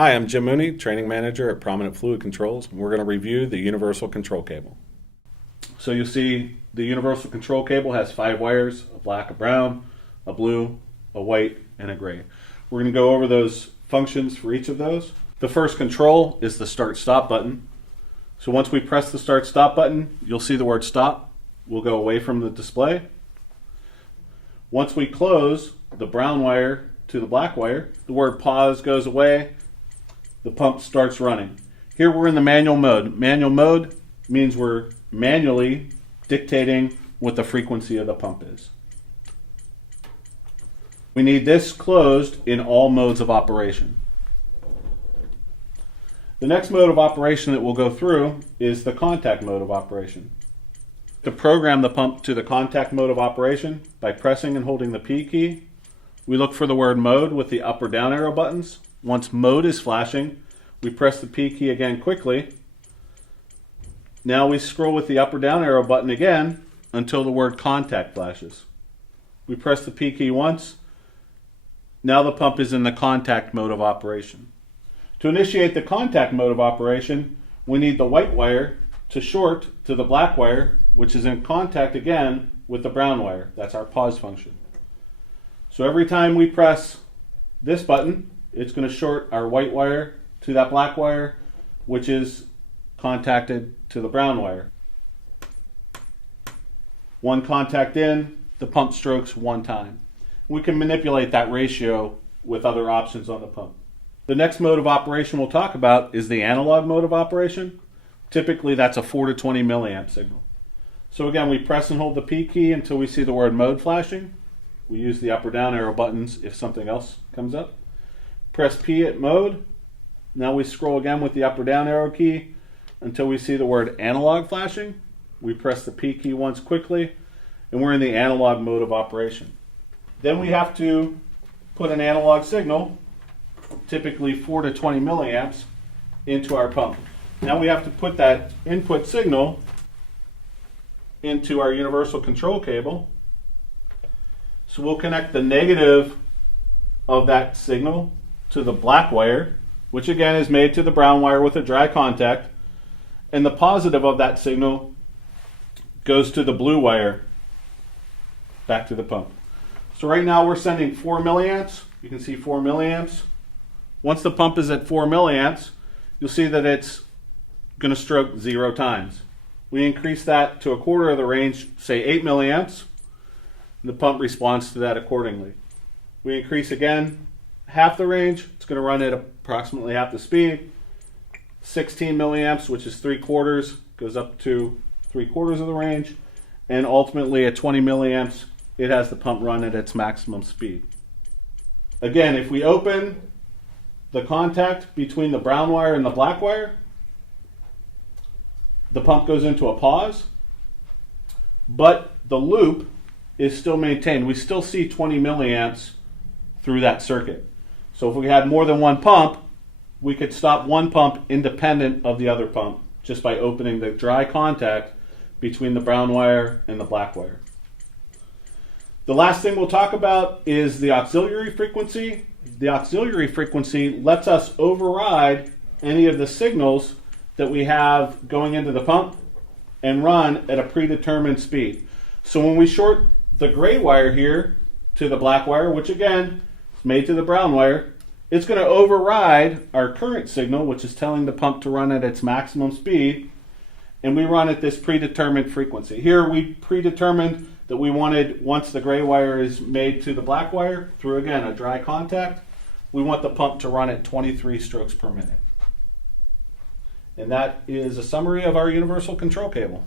Hi, I'm Jim Mooney, Training Manager at ProMinent Fluid Controls, and we're going to review the Universal Control Cable. So you'll see the Universal Control Cable has 5 wires, a black, a brown, a blue, a white, and a gray. We're going to go over those functions for each of those. The first control is the Start-Stop button. So once we press the Start-Stop button, you'll see the word stop. We'll go away from the display. Once we close the brown wire to the black wire, the word pause goes away. The pump starts running. Here we're in the manual mode. Manual mode means we're manually dictating what the frequency of the pump is. We need this closed in all modes of operation. The next mode of operation that we'll go through is the contact mode of operation. To program the pump to the contact mode of operation by pressing and holding the P key, we look for the word mode with the up or down arrow buttons. Once mode is flashing, we press the P key again quickly. Now we scroll with the up or down arrow button again until the word contact flashes. We press the P key once. Now the pump is in the contact mode of operation. To initiate the contact mode of operation, we need the white wire to short to the black wire, which is in contact again with the brown wire. That's our pause function. So every time we press this button, it's going to short our white wire to that black wire, which is contacted to the brown wire. One contact in, the pump strokes one time. We can manipulate that ratio with other options on the pump. The next mode of operation we'll talk about is the analog mode of operation. Typically that's a 4 to 20 milliamp signal. So again, we press and hold the P key until we see the word mode flashing. We use the up or down arrow buttons if something else comes up. Press P at mode. Now we scroll again with the up or down arrow key until we see the word analog flashing. We press the P key once quickly, and we're in the analog mode of operation. Then we have to put an analog signal, typically 4 to 20 milliamps, into our pump. Now we have to put that input signal into our universal control cable. So we'll connect the negative of that signal to the black wire, which again is made to the brown wire with a dry contact, and the positive of that signal goes to the blue wire back to the pump. So right now we're sending 4 milliamps. You can see 4 milliamps. Once the pump is at 4 milliamps, you'll see that it's going to stroke 0 times. We increase that to a quarter of the range, say 8 milliamps, and the pump responds to that accordingly. We increase again half the range, it's going to run at approximately half the speed. 16 milliamps, which is 3/4, goes up to 3/4 of the range, and ultimately at 20 milliamps, it has the pump run at its maximum speed. Again, if we open the contact between the brown wire and the black wire, the pump goes into a pause, but the loop is still maintained. We still see 20 milliamps through that circuit. So if we had more than one pump, we could stop one pump independent of the other pump just by opening the dry contact between the brown wire and the black wire. The last thing we'll talk about is the auxiliary frequency. The auxiliary frequency lets us override any of the signals that we have going into the pump and run at a predetermined speed. So when we short the gray wire here to the black wire, which again is made to the brown wire, it's going to override our current signal, which is telling the pump to run at its maximum speed, and we run at this predetermined frequency. Here we predetermined that we wanted, once the gray wire is made to the black wire, through again a dry contact, we want the pump to run at 23 strokes per minute. And that is a summary of our universal control cable.